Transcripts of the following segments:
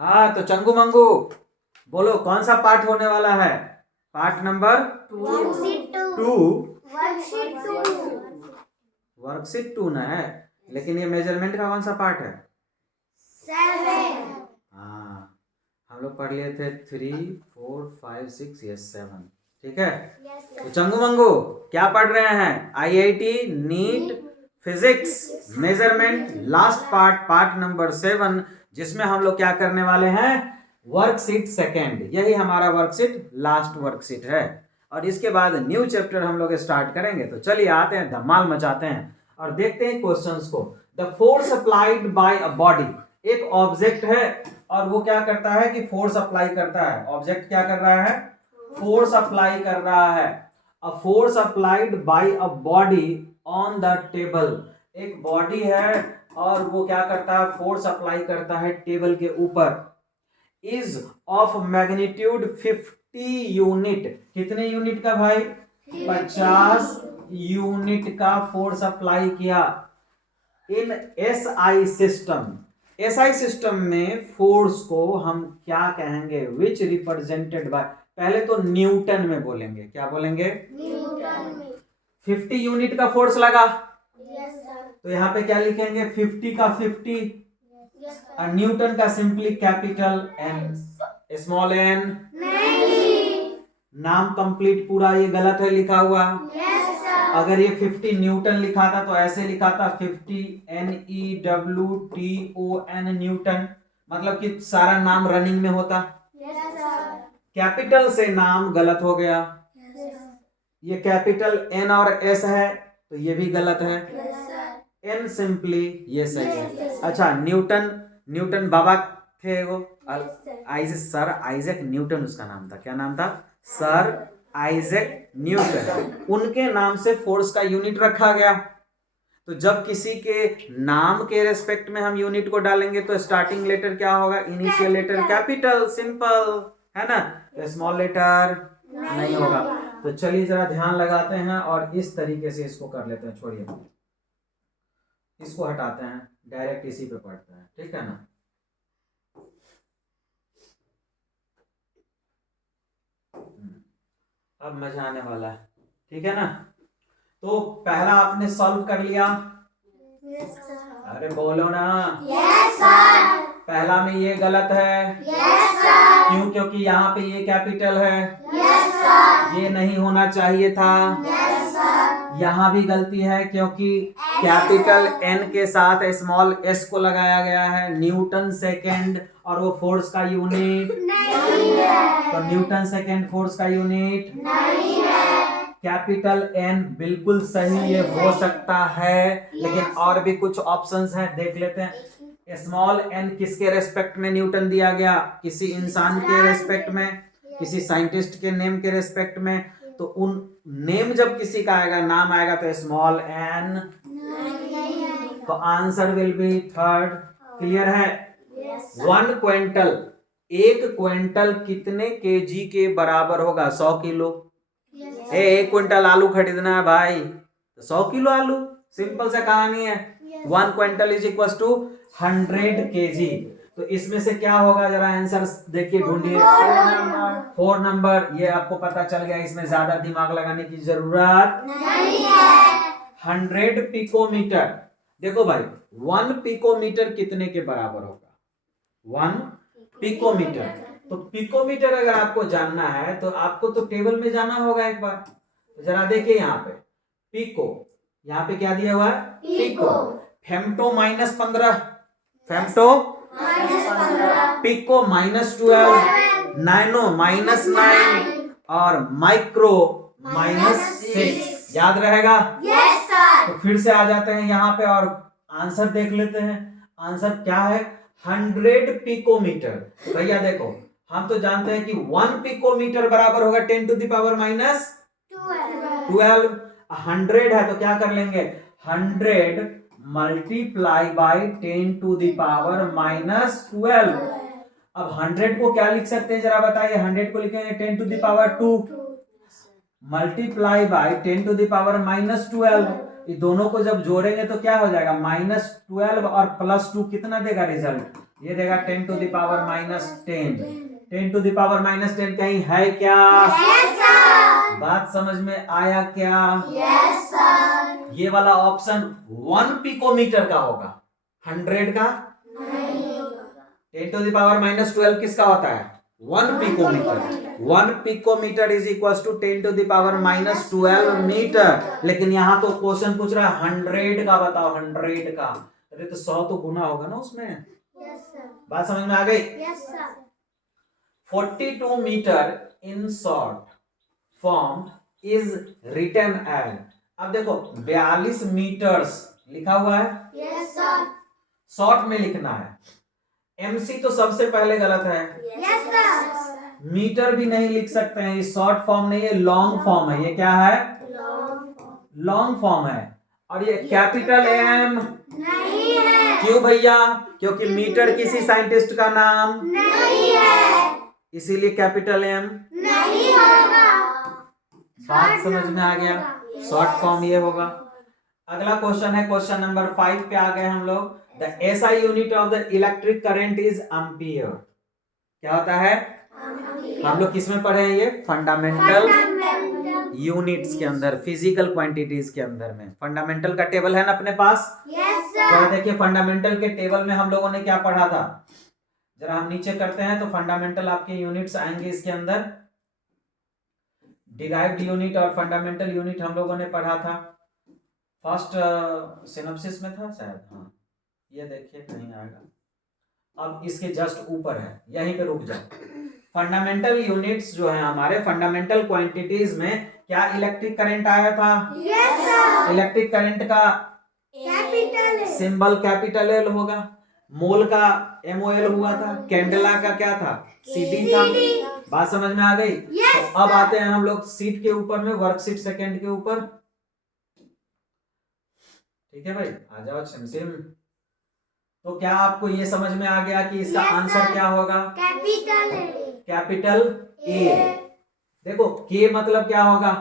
हाँ तो चंगू मंगू बोलो कौन सा पार्ट होने वाला है? Part number two. वर्कशीट 2 ना है, लेकिन ये मेजरमेंट का कौन सा पार्ट है? 7। हाँ, हम लोग पढ़ लिए थे 3, 4, 5, 6, यस 7। ठीक है। तो चंगू मंगू क्या पढ़ रहे हैं? IIT NEET physics measurement last part, part number 7, जिसमें हम लोग क्या करने वाले हैं? Worksheet second. यही हमारा वर्कशीट लास्ट वर्कशीट है, और इसके बाद न्यू चैप्टर हम लोग स्टार्ट करेंगे। तो चलिए आते हैं, धमाल मचाते हैं और देखते हैं क्वेश्चंस को। The force applied by a body, एक ऑब्जेक्ट है और वो क्या करता है कि फोर्स अप्लाई करता है। ऑब्जेक्ट क्या कर रहा है? फोर्स अप्लाई कर रहा है। A force applied by a body on the table, एक बॉडी है और वो क्या करता है? फोर्स अप्लाई करता है टेबल के ऊपर। इज ऑफ मैग्नीट्यूड 50 यूनिट, कितने यूनिट का भाई? 50 यूनिट का फोर्स अप्लाई किया। इन SI सिस्टम, SI सिस्टम में फोर्स को हम क्या कहेंगे? विच रिप्रेजेंटेड बाय, पहले तो न्यूटन में बोलेंगे। क्या बोलेंगे? न्यूटन में। 50 यूनिट का फोर्स लगा, यस सर। तो यहाँ पे क्या लिखेंगे? 50 का 50, यस सर। और न्यूटन का simply capital N, small n। नहीं। नाम कंप्लीट पूरा ये गलत है लिखा हुआ। Yes sir. अगर ये 50 न्यूटन लिखा था तो ऐसे लिखा था 50 NEWTON न्यूटन, मतलब कि सारा नाम रनिंग में होता। Yes sir. कैपिटल से नाम गलत हो गया। ये कैपिटल N और S है तो ये भी गलत है। Yes sir. N सिंपली ये सही है। Yes, अच्छा, न्यूटन बाबा थे वो, Yes, सर आइजैक न्यूटन उसका नाम था। क्या नाम था? Sir Isaac Newton. उनके नाम से फोर्स का यूनिट रखा गया। तो जब किसी के नाम के रेस्पेक्ट में हम यूनिट को डालेंगे तो स्टार्टिंग लेटर क्या होगा? इनिशियल लेटर कैपिटल, सिंपल है ना। तो स्मॉल लेटर नहीं होगा। तो चलिए जरा ध्यान लगाते हैं और इस तरीके से इसको कर लेते हैं। छोड़िए, इसको हटाते हैं, डायरेक्ट इसी पे पढ़ते हैं। ठीक है ना। अब मजा आने वाला है। ठीक है ना। तो पहला आपने सॉल्व कर लिया। Yes sir. अरे बोलो ना। Yes sir. पहला में ये गलत है। Yes sir. क्यों? क्योंकि यहाँ पे ये कैपिटल है। Yes sir. ये नहीं होना चाहिए था। Yes sir. यहाँ भी गलती है क्योंकि कैपिटल N के साथ स्मॉल s को लगाया गया है। न्यूटन सेकेंड, और वो फोर्स का यूनिट नहीं है। तो न्यूटन सेकेंड फोर्स का यूनिट नहीं है। कैपिटल N बिल्कुल सही ये हो सकता है, लेकिन और भी कुछ ऑप्शंस हैं, देख लेते हैं। स्मॉल n किसके रेस्पेक्ट में न्यूटन दिया गया? किसी इंसान के रेस्पेक्ट में, किसी साइंटिस्ट के नेम के रेस्पेक्ट में। तो उन नेम जब किसी का आएगा, नाम आएगा, तो स्मॉल n, तो answer will be third. Clear है? 1 क्विंटल, 1 क्विंटल कितने केजी के बराबर होगा? 100 किलो। 1 क्विंटल आलू खरीदना है भाई तो 100 किलो आलू, सिंपल सा कहानी है। 1 quintal is equal to 100 KG. तो इसमें से क्या होगा? जरा आंसर देखिए, ढूंढिए। 4 नंबर। ये आपको पता चल गया, इसमें ज्यादा दिमाग लगाने की जरूरत नहीं है। 100 पिकोमीटर। देखो भाई, 1 पिकोमीटर कितने के बराबर होगा? 1 पिकोमीटर। तो पिकोमीटर अगर आपको जानना है तो आपको तो टेबल में जाना होगा एक बार। तो जरा देखिए यहाँ पे पिको, यहाँ पे क्या दिया हुआ है? Pico. Femto -15, femto pico -12, nano -9 और माइक्रो -6। याद रहेगा? Yes sir. तो फिर से आ जाते हैं यहाँ पे और आंसर देख लेते हैं। आंसर क्या है? 100 पिकोमीटर। भैया देखो, हम तो जानते हैं कि 1 पिकोमीटर बराबर होगा 10 टू द पावर -12। 100 है तो क्या कर लेंगे? 100 multiply by 10 to the power -12। अब 100 को क्या लिख सकते हैं जरा बताइए? 100 को लिखेंगे 10 to the power 2 multiply by 10 to the power -12। ये दोनों को जब जोड़ेंगे तो क्या हो जाएगा? -12 और +2 कितना देगा रिजल्ट? ये देगा 10 to the power -10। 10 to the power -10 कहीं है क्या? Yes, sir. बात समझ में आया क्या? Yes, sir. ये वाला ऑप्शन 1 पिकोमीटर का होगा, 100 का नहीं होगा। 10 टू द पावर -12 किसका होता है? 1 picometre. 1 picometre is equal to 10 to the power -12 metre. लेकिन यहाँ तो क्वेश्चन पूछ रहा है 100 का, बताओ 100 का। अरे तो 100 तो गुना होगा ना उसमें। Yes, sir. बात समझ में आ गई? Yes, sir. 42 metre in short form is written as, अब देखो 42 मीटर्स लिखा हुआ है, Yes, sir. शॉर्ट में लिखना है। एमसी तो सबसे पहले गलत है, Yes, sir. मीटर भी नहीं लिख सकते हैं, ये शॉर्ट फॉर्म नहीं है, लॉन्ग फॉर्म है। ये क्या है? लॉन्ग फॉर्म है। और ये कैपिटल एम नहीं है। क्यों भैया? क्योंकि मीटर किसी साइंटिस्ट का नाम, नहीं है। इसीलिए कैपिटल एम। नहीं होगा। बात समझ में आ गया? शॉर्ट फॉर्म ये होगा। अगला क्वेश्चन है, क्वेश्चन नंबर 5 पे आ गए हम लोग। The SI unit of the electric current is ampere. क्या होता है? हम लोग किस में पढ़े हैं? ये फंडामेंटल यूनिट्स के अंदर, फिजिकल क्वांटिटीज के अंदर में। फंडामेंटल का टेबल है ना अपने पास? Yes, जरा sir. देखिए फंडामेंटल के टेबल में हम लोगों ने क्या पढ़ा था। जरा हम नीचे करते हैं तो फंडामेंटल आपके यूनिट्स आएंगे इसके अंदर। डिराइव्ड यूनिट और फंडामेंटल यूनिट हम लोगों ने पढ़ा था, फर्स्ट सिनॉप्सिस में था शायद। हाँ, ये देखिए कहीं आएगा। अब इसके जस्ट ऊपर है, यहीं पे रुक जाओ। फंडामेंटल यूनिट्स जो है हमारे, फंडामेंटल क्वांटिटीज में क्या इलेक्ट्रिक करंट आया था? Yes, sir. इलेक्ट्रिक करंट का Capital. सिंबल कैपिटल एल होगा, मोल का MOL हुआ था, कैंडला का क्या था? CD था। बात समझ में आ गई? Yes, तो अब आते हैं हम लोग सीट के ऊपर में, वर्कशीट सेकंड के ऊपर। ठीक है भाई, आ जाओ सिम। तो क्या आपको ये समझ में आ गया कि इसका Yes, आंसर sir. क्या होगा? Capital. Capital A. देखो के मतलब क्या होगा?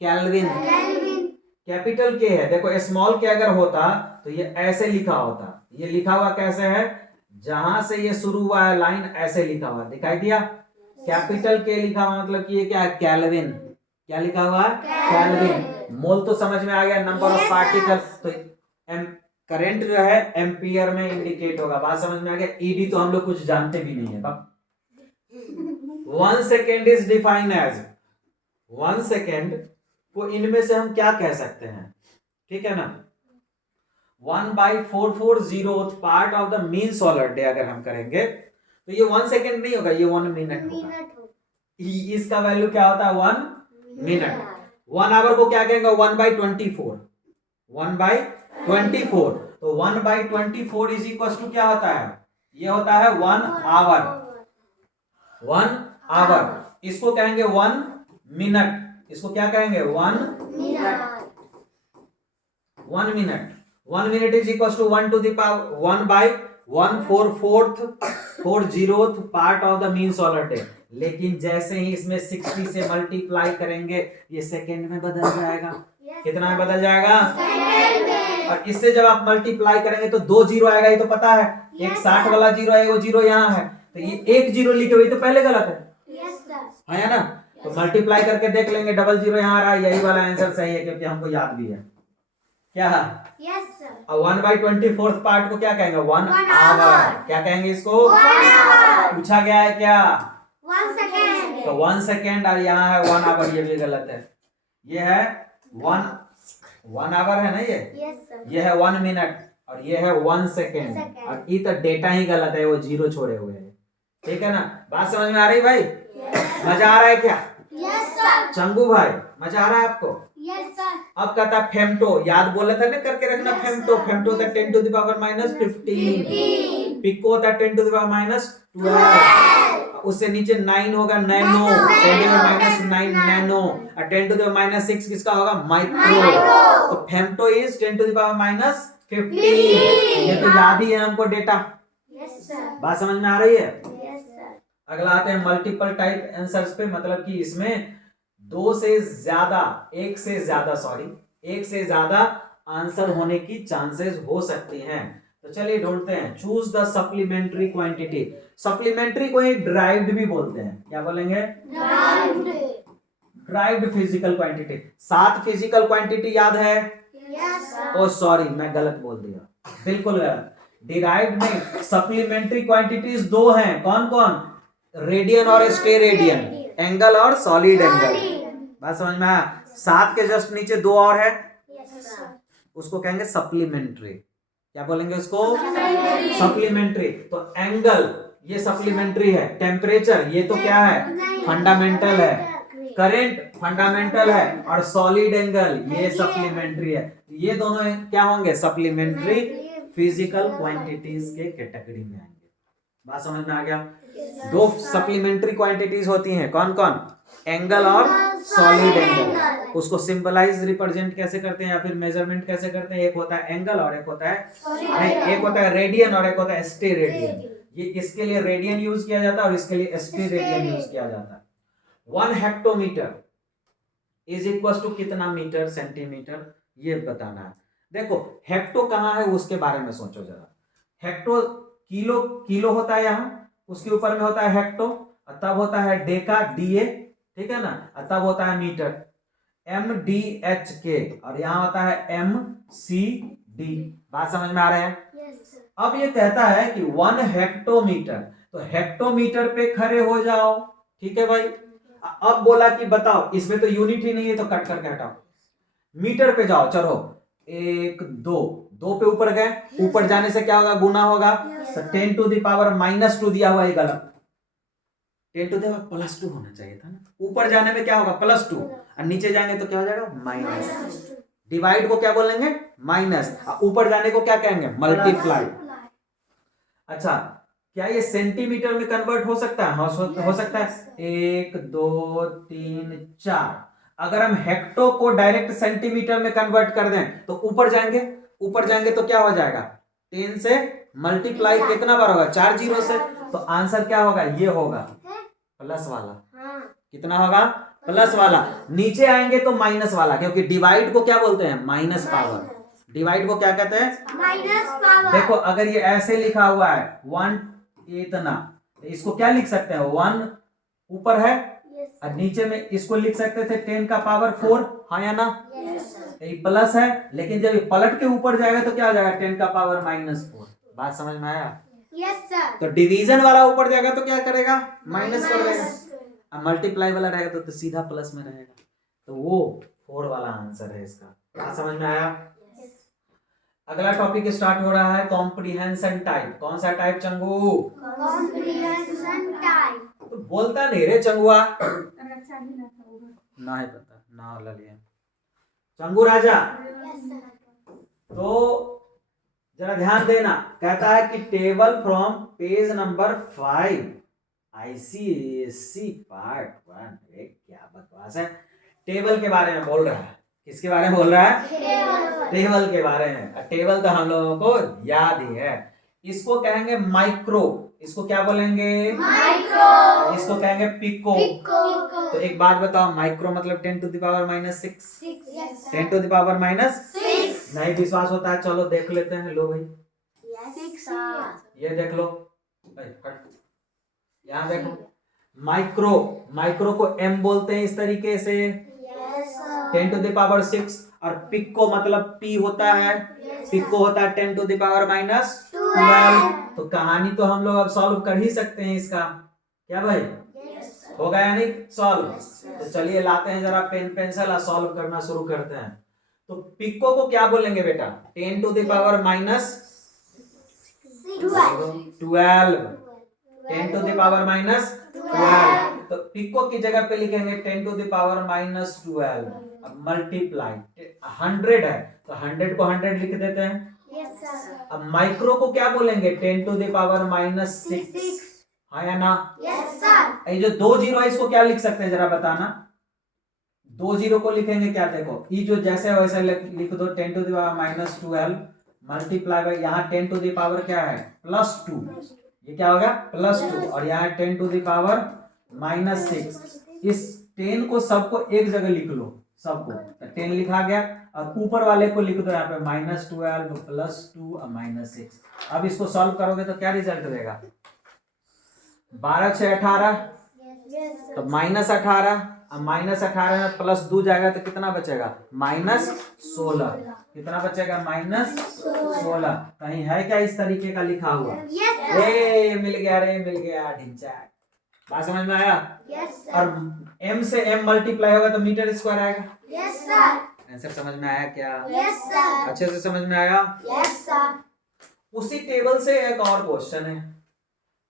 केल्विन। Kelvin. कैपिटल के है, देखो स्मॉल के अगर होता तो ये ऐसे लिखा होता। ये लिखा हुआ कैसे है? जहां से ये शुरू हुआ है लाइन, ऐसे लिखा हुआ, दिखाई दिया? कैपिटल के लिखा हुआ मतलब कि ये क्या है? केल्विन। क्या लिखा हुआ है? केल्विन। मोल तो समझ में आ गया, नंबर ऑफ पार्टिकल। तो करंट जो है एम्पियर में इंडिकेट होगा। बात समझ में आ गया? ईडी तो हम लोग कुछ जानते भी नहीं है बाप। 1 second is defined as, 1 second को इनमें से हम क्या कह सकते हैं? ठीक है ना, 1/440th part of the mean solar day अगर हम करेंगे तो ये 1 सेकेंड नहीं होगा, ये 1 मिनट होगा। इसका वैल्यू क्या होता है? 1 मिनट। 1 आवर को क्या कहेंगे? 1/24। 1/24। तो 1/24 इज इक्वल टू क्या होता है? ये होता है 1 आवर। 1 आवर इसको कहेंगे 1 मिनट। इसको क्या कहेंगे? 1 minute. 1 minute is equal to 1 to the power 1/144th part of the mean solar day. लेकिन जैसे ही इसमें 60 से मल्टीप्लाई करेंगे ये सेकेंड में बदल जाएगा। कितना में बदल जाएगा? और इससे जब आप मल्टीप्लाई करेंगे तो 2 जीरो आएगा, ये तो पता है। एक 60 वाला जीरो है, वो जीरो यहाँ है, तो ये 1 जीरो लिखे हुए तो पहले गलत है। है ना? तो मल्टीप्लाई करके देख लेंगे, डबल जीरो यहाँ आ रहा है, यही वाला आंसर सही है क्योंकि हमको याद भी है। क्या है? और 1/24th पार्ट को क्या कहेंगे? 1 आवर। क्या कहेंगे इसको? पूछा गया है क्या? 1 second. तो 1 सेकेंड और यहाँ है 1 आवर, ये भी गलत है। ये है 1 आवर है ना, Yes, sir. ये है 1 मिनट और ये है 1 सेकेंड। और ये तो डेटा ही गलत है, वो जीरो छोड़े हुए हैं। ठीक है ना? बात समझ में आ रही भाई? मजा आ रहा है क्या? Yes, sir. चंगू भाई मजा आ रहा है आपको? Yes, sir. अब कहता है फेम्टो, याद बोला था ना करके रखना। फेम्टो, फेम्टो होता है 10 टू द पावर -15। पिको होता है 10 टू द पावर -12। उससे नीचे 9 होगा nano, 10 to the power -9 nano. और 10 टू द पावर -6 किसका होगा? माइक्रो। तो femto is 10 to the power -15। ये तो याद ही है हमको डेटा। Yes, sir. बात समझ में आ रही है? Yes, sir. अगला आते हैं मल्टीपल टाइप आंसर्स पे, मतलब कि इसमें एक से ज्यादा आंसर होने की चांसेस हो सकती हैं। तो चलिए ढूंढते हैं, choose the supplementary quantity. Supplementary को ही ड्राइव्ड भी बोलते हैं, क्या बोलेंगे? Derived physical quantity. 7 physical quantity याद है? ओ सॉरी, मैं गलत बोल दिया, बिल्कुल गलत। डिराइव्ड में सप्लीमेंट्री क्वांटिटीज 2 हैं, कौन कौन? रेडियन और स्टेरेडियन, एंगल और सॉलिड एंगल। बात समझ में आया? 7 के जस्ट नीचे 2 और है, उसको कहेंगे सप्लीमेंट्री। क्या बोलेंगे उसको? सप्लीमेंट्री। तो एंगल ये सप्लीमेंट्री है, टेम्परेचर ये तो क्या है? फंडामेंटल है, करंट फंडामेंटल है, और सॉलिड एंगल ये सप्लीमेंट्री है। ये दोनों क्या होंगे? सप्लीमेंट्री फिजिकल क्वांटिटीज के कैटेगरी में आएंगे। बात समझ में आ गया? 2 सप्लीमेंट्री क्वांटिटीज होती हैं, कौन कौन? एंगल और सॉलिड एंगल। उसको सिंबलाइज रिप्रेजेंट कैसे करते हैं या फिर मेजरमेंट कैसे करते हैं? एक होता है एंगल और एक होता है नहीं, एक होता है रेडियन और एक होता है स्टेरेडियन। ये इसके लिए रेडियन यूज किया जाता है और इसके लिए स्टेरेडियन यूज किया जाता है। 1 हेक्टोमीटर इज इक्वल टू कितना मीटर सेंटीमीटर, ये बताना है। देखो हेक्टो कहाँ है उसके बारे में सोचो जरा। हेक्टो किलो, किलो होता है यहाँ, उसके ऊपर में होता है हेक्टो, तब होता है डेका, डीए, ठीक है ना, तब होता है मीटर, MDHK, और यहाँ होता है MCD। बात समझ में आ रहे हैं? अब ये कहता है कि 1 हेक्टोमीटर, तो हेक्टोमीटर पे खड़े हो जाओ, ठीक है भाई। अब बोला कि बताओ, इसमें तो यूनिट ही नहीं है तो कट करके हटाओ। मीटर पे जाओ, चलो 1 2 2 पे ऊपर गए, ऊपर जाने से क्या होगा? गुना होगा, तो 10 टू द पावर -2 दिया हुआ है, गलत। 10 टू द पावर +2 होना चाहिए था ना। ऊपर जाने में क्या होगा? +2, और नीचे जाएंगे तो क्या हो जाएगा? माइनस। डिवाइड को क्या बोलेंगे? माइनस। ऊपर जाने को क्या कहेंगे? मल्टीप्लाई। अच्छा, क्या ये सेंटीमीटर में कन्वर्ट हो सकता है? हो सकता है। 1 2 3 4। अगर हम हेक्टो को डायरेक्ट सेंटीमीटर में कन्वर्ट कर दें तो ऊपर जाएंगे तो क्या हो जाएगा? 10 से मल्टीप्लाई कितना बार होगा? 4 जीरो से। तो आंसर क्या होगा? ये होगा प्लस वाला। कितना होगा? प्लस वाला। नीचे आएंगे तो माइनस वाला, क्योंकि डिवाइड को क्या बोलते हैं? Minus power. डिवाइड को क्या कहते हैं? Minus power. देखो अगर ये ऐसे लिखा हुआ है 1 इतना, तो इसको क्या लिख सकते हैं? 1 ऊपर है और नीचे में इसको लिख सकते थे 10 का पावर 4, हाँ या ना? ये प्लस है, लेकिन जब ये पलट के ऊपर जाएगा तो क्या हो जाएगा? 10 का पावर -4। बात समझ में आया? Yes sir. तो डिवीजन वाला ऊपर जाएगा तो क्या करेगा? माइनस कर देगा। अब मल्टीप्लाई वाला रहेगा तो सीधा प्लस में रहेगा। तो वो 4 वाला आंसर है इसका। बात समझ में आया? अगला टॉपिक स्टार्ट हो रहा है कॉम्प्रिहेंशन टाइप। कौन सा टाइप चंगू? Comprehension type. तो बोलता नहीं रे चंगुआ, ना है पता ना लिया चंगू राजा। तो जरा ध्यान देना, कहता है कि table from page number 5 ICSE part 1। क्या बकवास है। टेबल के बारे में बोल रहा है। किसके बारे में बोल रहा है? टेबल के बारे में। टेबल तो हम लोगों को याद ही है। इसको कहेंगे माइक्रो। इसको क्या बोलेंगे? माइक्रो। इसको कहेंगे पिको। तो एक बात बताओ, माइक्रो मतलब 10 to the power -6। 10 to the power -6। नहीं विश्वास होता है, चलो देख लेते हैं। लो भाई, ये देख लो, यहाँ देखो, माइक्रो को M बोलते हैं इस तरीके से, 10 टू द पावर 6। और पिको मतलब P होता है, पिको होता है 10 टू द पावर -12। तो कहानी तो हम लोग अब सॉल्व कर ही सकते हैं इसका, क्या भाई? होगा या नहीं सॉल्व? तो चलिए लाते हैं जरा पेन पेंसिल और सॉल्व करना शुरू करते हैं। तो पिको को क्या बोलेंगे बेटा? 10 to the power -12, 10 to the power -12। तो पिको की जगह पे लिखेंगे 10 टू द पावर -12। अब मल्टीप्लाई 100 है तो 100 को 100 लिख देते हैं। अब माइक्रो को क्या बोलेंगे? 10 टू द पावर -6, हाँ या ना? ये जो 2 जीरो है इसको क्या लिख सकते हैं जरा बताना? 2 जीरो को लिखेंगे क्या? देखो ये जो जैसे वैसे लिख दो, 10 to the power -12 multiply by, यहाँ 10 टू द पावर क्या है? +2। ये क्या होगा? +2। और यहाँ 10 टू द पावर -6। इस 10 को सबको एक जगह लिख लो, सबको। 10 लिखा गया। और ऊपर वाले को लिख दो यहाँ पे -12 + 2 और -6। अब इसको सॉल्व करोगे तो क्या रिजल्ट देगा? 12 6 18, तो -18, अब -18 में +2 जाएगा तो कितना बचेगा? -16। कितना बचेगा? -16। कहीं है क्या इस तरीके का लिखा हुआ? ए मिल गया रे, मिल गया ढिंचा। बात समझ में आया? और m से m मल्टीप्लाई होगा तो मीटर स्क्वायर आएगा। आंसर समझ में आया क्या? अच्छे से समझ में आया? उसी टेबल से एक और क्वेश्चन है।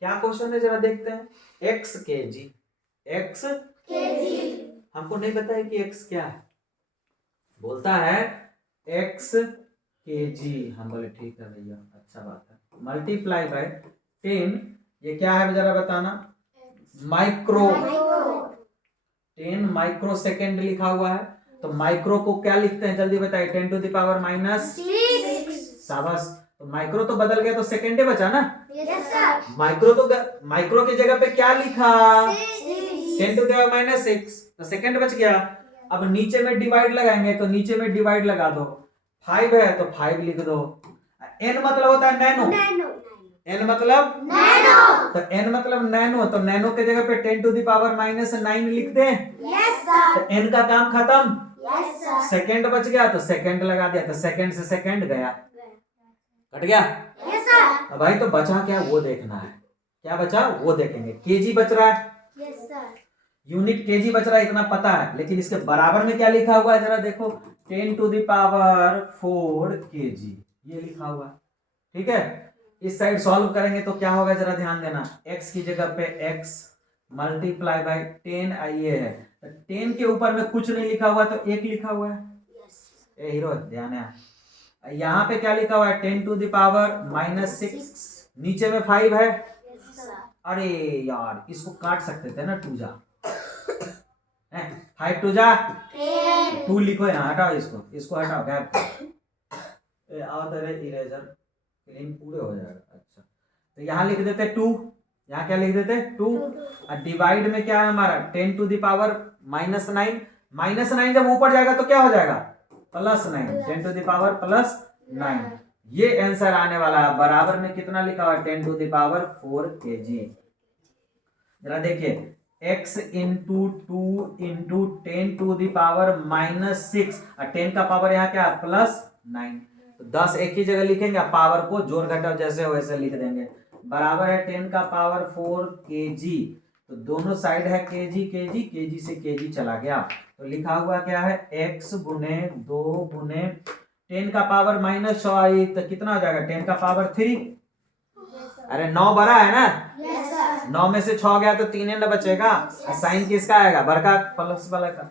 क्या क्वेश्चन है जरा देखते हैं। x kg, x हमको नहीं पता है कि x क्या है। बोलता है x kg, हम बोले ठीक है भैया, अच्छा बात है। मल्टीप्लाई बाय 10, ये क्या है जरा बताना। माइक्रो, 10 माइक्रो सेकेंड लिखा हुआ है, तो माइक्रो को क्या लिखते हैं जल्दी बताइए? 10⁻⁻⁶। शाबाश। तो माइक्रो तो बदल गया तो सेकेंड बचा ना। माइक्रो की जगह पे क्या लिखा? 10⁻⁻6, तो सेकेंड बच गया। अब नीचे में डिवाइड लगाएंगे तो नीचे में डिवाइड लगा दो। 5 है तो 5 लिख दो। n मतलब होता है नैनो, n मतलब नैनो, तो n मतलब नैनो, तो नैनो के जगह पे 10⁻⁻9 लिख दे। तो n का काम खत्म। सेकेंड बच गया तो सेकेंड लगा दिया, तो सेकेंड से सेकेंड गया, कट गया। अब भाई तो बचा क्या वो देखना है। क्या बचा वो देखेंगे। केजी बच रहा है, यूनिट केजी बच रहा है, इतना पता है। लेकिन इसके बराबर में क्या लिखा हुआ है जरा देखो। 10⁻⁴ kg, ये लिखा हुआ है। ठीक है, इस साइड सॉल्व करेंगे तो क्या होगा जरा ध्यान देना। x की जगह पे x मल्टीप्लाई बाय 10 ये है। 10 के ऊपर में कुछ नहीं लिखा हुआ तो 1 लिखा हुआ है। ए हीरो ध्यान है, यहाँ पे क्या लिखा हुआ है? 10⁻⁻6, नीचे में 5 है। अरे यार इसको काट सकते थे ना, 2 जा 5 2 जा 2 लिखो यहाँ, हटाओ इसको हटाओ, गैप आओ तेरे इरेजर क्लीन पूरे हो जाएगा। अच्छा तो यहाँ लिख देते 2, यहाँ क्या लिख देते 2, और डिवाइड में क्या है हमारा? 10⁻⁻9, -9 जब ऊपर जाएगा तो क्या हो जाएगा? +9, 10⁻+9। ये आंसर आने वाला है। बराबर में कितना लिखा हुआ है? 10⁻⁴ kg। जरा देखिए, x इंटू 2 इंटू 10⁻⁻6, और 10 का पावर यहाँ क्या है? +9। तो 10 एक ही जगह लिखेंगे, पावर को जोड़ घटाव जैसे हो वैसे लिख देंगे। बराबर है 10⁻⁴ kg, तो दोनों साइड है kg kg, kg से kg चला गया, तो लिखा हुआ क्या है? x गुने 2 गुने 10 का पावर -6, तो कितना हो जाएगा? 10 का पावर 3। अरे 9 बड़ा है ना, 9 में से 6 गया तो 3 न बचेगा। साइन किसका आएगा? बड़का प्लस वाला का।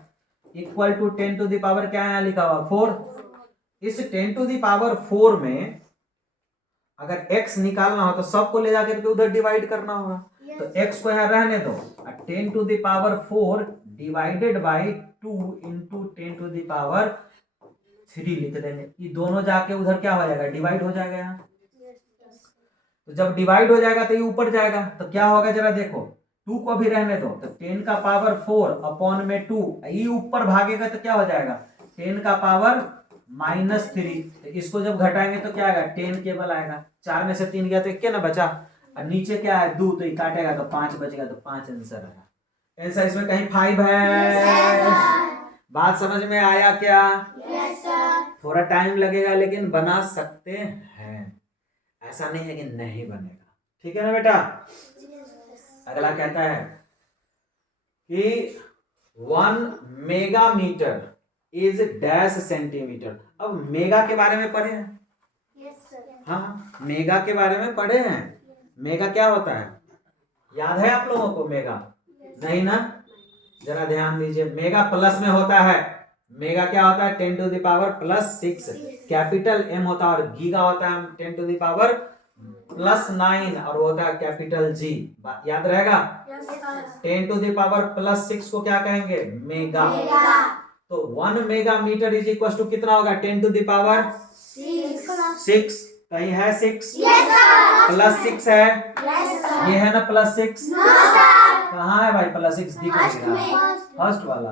इक्वल टू 10⁻, क्या यहाँ लिखा हुआ? 4। इस 10⁻4 में अगर x निकालना हो तो सबको ले जाकर के उधर डिवाइड करना होगा। तो x को यहाँ रहने दो, 10⁻4 डिवाइडेड बाई 2 इंटू 10⁻3 लिख देंगे। ये दोनों जाके उधर क्या हो जाएगा? डिवाइड हो जाएगा यहाँ। तो जब डिवाइड हो जाएगा तो ये ऊपर जाएगा, तो क्या होगा जरा देखो। 2 को भी रहने दो, तो 10⁻4 अपॉन में 2, ये ऊपर भागेगा तो क्या हो जाएगा? 10 का पावर -3। तो इसको जब घटाएंगे तो क्या आएगा? 10 केवल आएगा। 4 में से 3 गया तो 1 ना बचा, और नीचे क्या है? 2, तो ये काटेगा तो 5 बचेगा, तो 5 आंसर है। आंसर इसमें कहीं 5 है। बात समझ में आया क्या? थोड़ा टाइम लगेगा लेकिन बना सकते हैं, ऐसा नहीं है कि नहीं बनेगा। ठीक है ना बेटा? अगला कहता है कि 1 मेगामीटर इज डैश सेंटीमीटर। अब मेगा के बारे में पढ़े हैं? हाँ, मेगा के बारे में पढ़े हैं। मेगा क्या होता है? याद है आप लोगों को मेगा? नहीं ना? जरा ध्यान दीजिए, मेगा प्लस में होता है। मेगा क्या होता है? 10⁻+6। कैपिटल M होता है, और गीगा होता है 10⁻+9, और वो होता है कैपिटल G। याद रहेगा? 10⁻+6 को क्या कहेंगे? मेगा। तो 1 मेगामीटर इज इक्वल टू कितना होगा? 10⁻6। कहीं है 6? +6 है। ये है ना +6? कहाँ है भाई +6? दिख नहीं रहा। फर्स्ट वाला।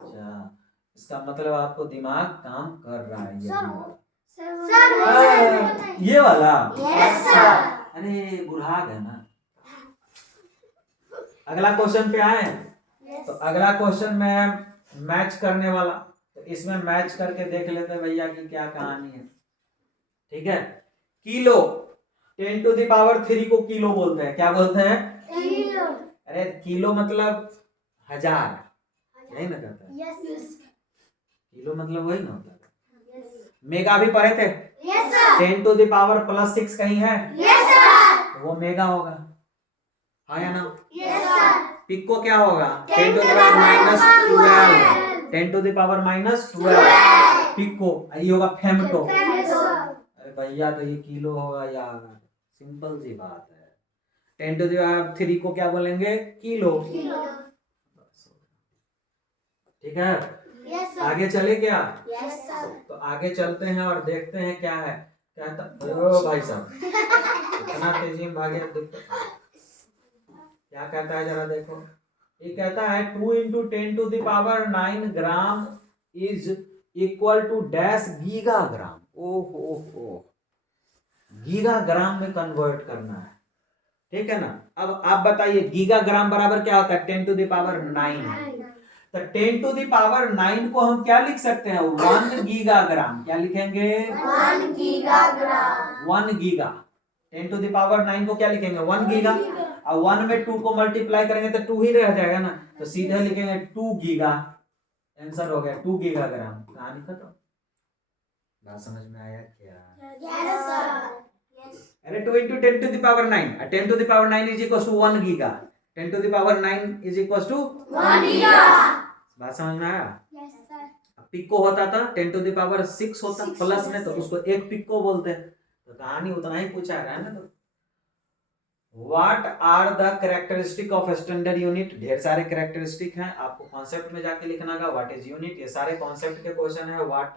अच्छा, इसका मतलब आपको दिमाग काम कर रहा है। सर ये वाला यस सर अरे बुढ़ा गए ना। अगला क्वेश्चन पे आए। तो अगला क्वेश्चन में मैच करने वाला, तो इसमें मैच करके देख लेते हैं भैया की क्या कहानी है। ठीक है, किलो 10 टू द पावर 3 को किलो बोलते हैं। क्या बोलते हैं? किलो अरे किलो मतलब हजार, यही ना कहता है। यस किलो मतलब वही ना होता है। मेगा भी पढ़े थे। Yes sir 10 to the power +6 कहीं है यस सर तो वो मेगा होगा, हाँ या ना? यस सर पिको क्या होगा? 10 to the power -12 10 to the power -12 pico. ये होगा फेम्टो। अरे भैया तो ये किलो होगा यार, सिंपल सी बात है। 10 टू द पावर 3 को क्या बोलेंगे? किलो। ठीक है, यस आगे चले क्या? यस सर तो आगे चलते हैं और देखते हैं क्या है। ओ भाई साहब इतना तेजी में भागे, क्या कहता है जरा देखो। ये कहता है 2 × 10 to the power 9 gram is equal to dash gigagram. ओहो, गीगाग्राम में कन्वर्ट करना है। ठीक है ना? अब आप बताइए गीगाग्राम बराबर क्या होता है? 10 टू द पावर 9। तो 10 टू द पावर 9 को हम क्या लिख सकते हैं? 1 गीगाग्राम। क्या लिखेंगे? 1 gigagram 1 giga. 10 to the power 9 को क्या लिखेंगे? 1 गीगा। और 1 में 2 को मल्टीप्लाई करेंगे तो 2 ही रह जाएगा ना, तो सीधे लिखेंगे 2 गीगा। आंसर हो गया 2 गीगाग्राम। कहानी खत्म। बात समझ में आया क्या? यस सर अरे 2 × 10 to the power 9, 10 to the power 9 is equal to 1 giga. 10 to the power 9 is equal to 1 giga बात समझ में आया? यस सर पिको होता था 10 टू द पावर 6 होता प्लस में, तो उसको एक पिको बोलते हैं। तो कहानी उतना ही पूछा है ना। तो what are the characteristic of standard unit? ढेर सारे कैरेक्टरिस्टिक हैं, आपको कॉन्सेप्ट में जाके लिखना होगा। What is unit? ये सारे कॉन्सेप्ट के क्वेश्चन है। What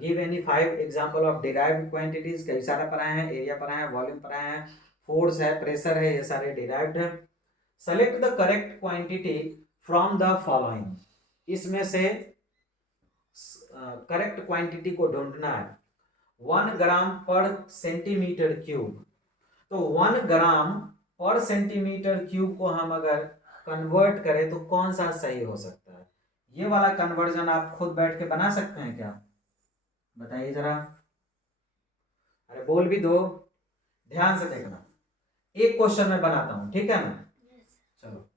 give any 5 example of derived quantities. कई सारा पढ़ाए हैं, एरिया पढ़ाए हैं, वॉल्यूम पढ़ाए हैं, फोर्स है, प्रेशर है, ये सारे डिराइव्ड है। Select the correct quantity from the following. इसमें से करेक्ट क्वांटिटी को ढूंढना है। 1 ग्राम पर सेंटीमीटर क्यूब। तो 1 ग्राम पर सेंटीमीटर क्यूब को हम अगर कन्वर्ट करें तो कौन सा सही हो सकता है? ये वाला कन्वर्जन आप खुद बैठ के बना सकते हैं क्या? बताइए जरा। अरे बोल भी दो, ध्यान से देखना। एक क्वेश्चन में बनाता हूं, ठीक है ना? चलो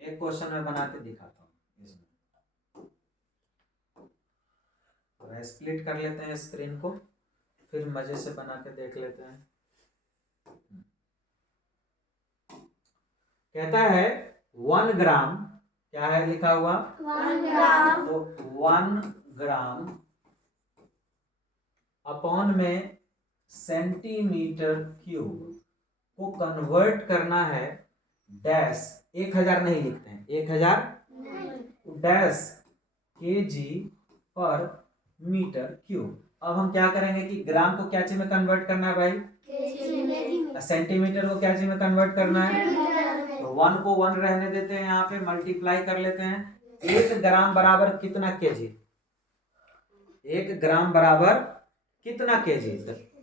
एक क्वेश्चन में बना के दिखाता हूं। इसमें स्प्लिट कर लेते हैं स्क्रीन को, फिर मजे से बना के देख लेते हैं। कहता है 1 ग्राम, क्या है लिखा हुआ? 1 ग्राम तो 1 ग्राम अपॉन में सेंटीमीटर क्यूब को कन्वर्ट करना है डैश 1000 नहीं लिखते हैं, 1000 डैश kg पर मीटर क्यूब। अब हम क्या करेंगे कि ग्राम को क्या चीज में कन्वर्ट करना है भाई? सेंटीमीटर को क्या चीज में कन्वर्ट करना है? तो 1 को 1 रहने देते हैं, यहाँ पे मल्टीप्लाई कर लेते हैं। 1 ग्राम बराबर कितना केजी? 1 ग्राम बराबर कितना केजी?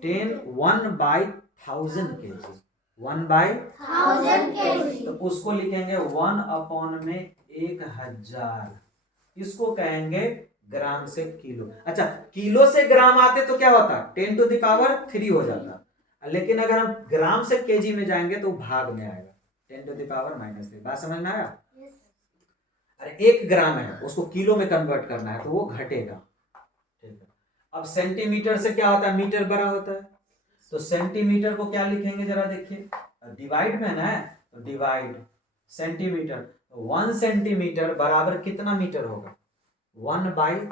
1/1000 केजी। 1/1000 केजी तो उसको लिखेंगे 1 अपॉन में 1000। इसको कहेंगे ग्राम से किलो। अच्छा, किलो से ग्राम आते तो क्या होता? 10 टू द पावर 3 हो जाता। लेकिन अगर हम ग्राम से केजी में जाएंगे तो भाग में आएगा, 10 टू द पावर -3। बात समझ में आया? अरे 1 ग्राम है, उसको किलो में कन्वर्ट करना है तो वो घटेगा। ठीक है, अब सेंटीमीटर से क्या होता है? मीटर बड़ा होता है। तो सेंटीमीटर को क्या लिखेंगे जरा देखिए, डिवाइड में ना, तो डिवाइड सेंटीमीटर। 1 सेंटीमीटर बराबर कितना मीटर होगा? 1/100।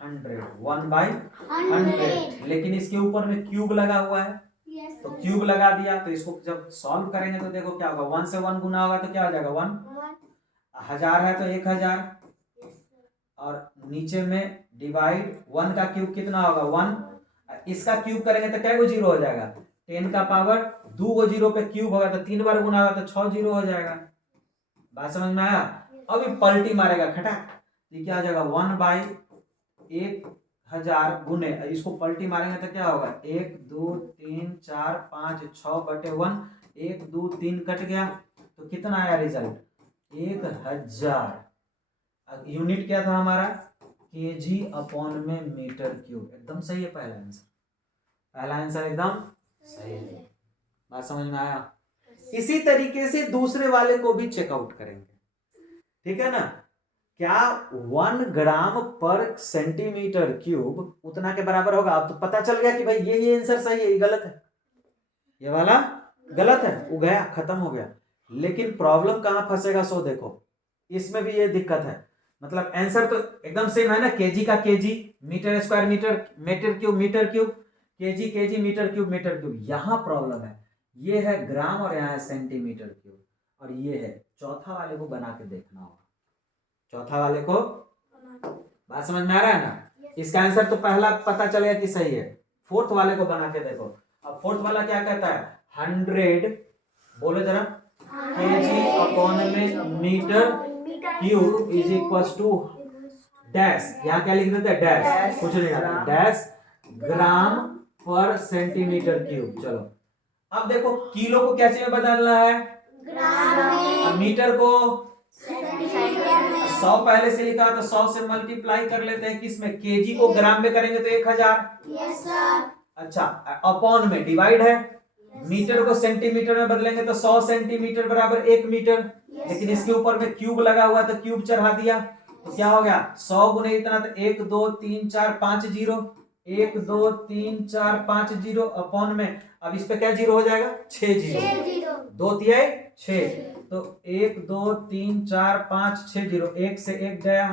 1/100। लेकिन इसके ऊपर में क्यूब लगा हुआ है, तो क्यूब लगा दिया। तो इसको जब सॉल्व करेंगे तो देखो क्या होगा, 1 से 1 गुना होगा तो क्या हो जाएगा? 1। 1000 है तो 1000, और नीचे में डिवाइड 1 का क्यूब कितना होगा? 1। इसका क्यूब करेंगे तो क्या 0 हो जाएगा? 10 का पावर 2 को 0 पे क्यूब होगा तो 3 बार गुना होगा तो 6 0 हो जाएगा। बात समझ में आया? अभी पलटी मारेगा खटा, तो ये क्या आ जाएगा 1/1000 गुने, इसको पलटी मारेंगे तो क्या होगा 1 2 3 4 5 6/1, 1 2 3 कट गया तो कितना आया रिजल्ट 1000। यूनिट क्या था हमारा केजी अपॉन में मीटर क्यूब। एकदम सही है पहला आंसर, पहला आंसर एकदम सही है। बात समझ में आया। इसी तरीके से दूसरे वाले को भी चेकआउट करेंगे, ठीक है ना। क्या 1 ग्राम पर सेंटीमीटर क्यूब उतना के बराबर होगा। अब तो पता चल गया कि भाई ये आंसर सही है, ये गलत है, ये वाला गलत है, वो गया खत्म हो गया। लेकिन प्रॉब्लम कहां फंसेगा सो देखो, इसमें भी ये दिक्कत है। मतलब आंसर तो एकदम सेम है ना, केजी का KG, metre square metre, metre cube, KG KG, metre cube. यहां प्रॉब्लम है, ये है ग्राम और यहाँ है सेंटीमीटर क्यूब, और ये है। चौथा वाले को बना के देखना होगा, चौथा वाले को। बात समझ में आ रहा है ना। इसका आंसर तो पहला पता चलेगा कि सही है, फोर्थ वाले को बना के देखो। अब फोर्थ वाला क्या कहता है 100, बोलो जरा, केजी अपॉन में metre cube is equal to dash, यहाँ क्या लिख देते हैं डैश, कुछ नहीं आता, डैश ग्राम पर सेंटीमीटर क्यूब। चलो अब देखो किलो को कैसे में बदलना है, अब मीटर को 100 पहले से लिखा तो 100 से मल्टीप्लाई कर लेते हैं, किसमें केजी को ग्राम में करेंगे तो 1000। अच्छा अपॉन में डिवाइड है, मीटर को सेंटीमीटर में बदलेंगे तो 100 सेंटीमीटर बराबर 1 मीटर। लेकिन इसके ऊपर में क्यूब लगा हुआ तो क्यूब चढ़ा दिया, तो क्या हो गया 100 गुने इतना, तो 1 2 3 4 5 0, 1 2 3 4 5 0 अपॉन में, अब इस पे क्या जीरो हो जाएगा 6 जीरो, 2 तिहाई 6, तो 1 2 3 4 5 6 0, 1 से 1 गया।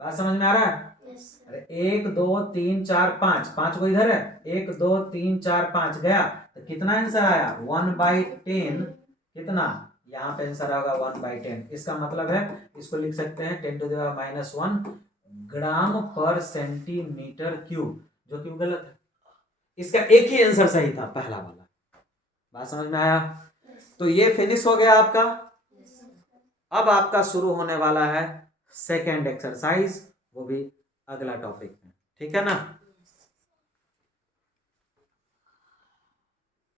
बात समझ में आ रहा है। अरे 1 2 3 4 5, 5 को इधर है, 1 2 3 4 5 गया, तो कितना आंसर आया 1/10, कितना यहाँ पे आंसर आएगा 1/10। इसका मतलब है इसको लिख सकते हैं 10⁻⁻1 ग्राम पर सेंटीमीटर क्यूब, जो कि गलत है। इसका एक ही आंसर सही था, पहला वाला। बात समझ में आया। तो ये फिनिश हो गया आपका। अब आपका शुरू होने वाला है सेकेंड एक्सरसाइज, वो भी अगला टॉपिक में, ठीक है ना।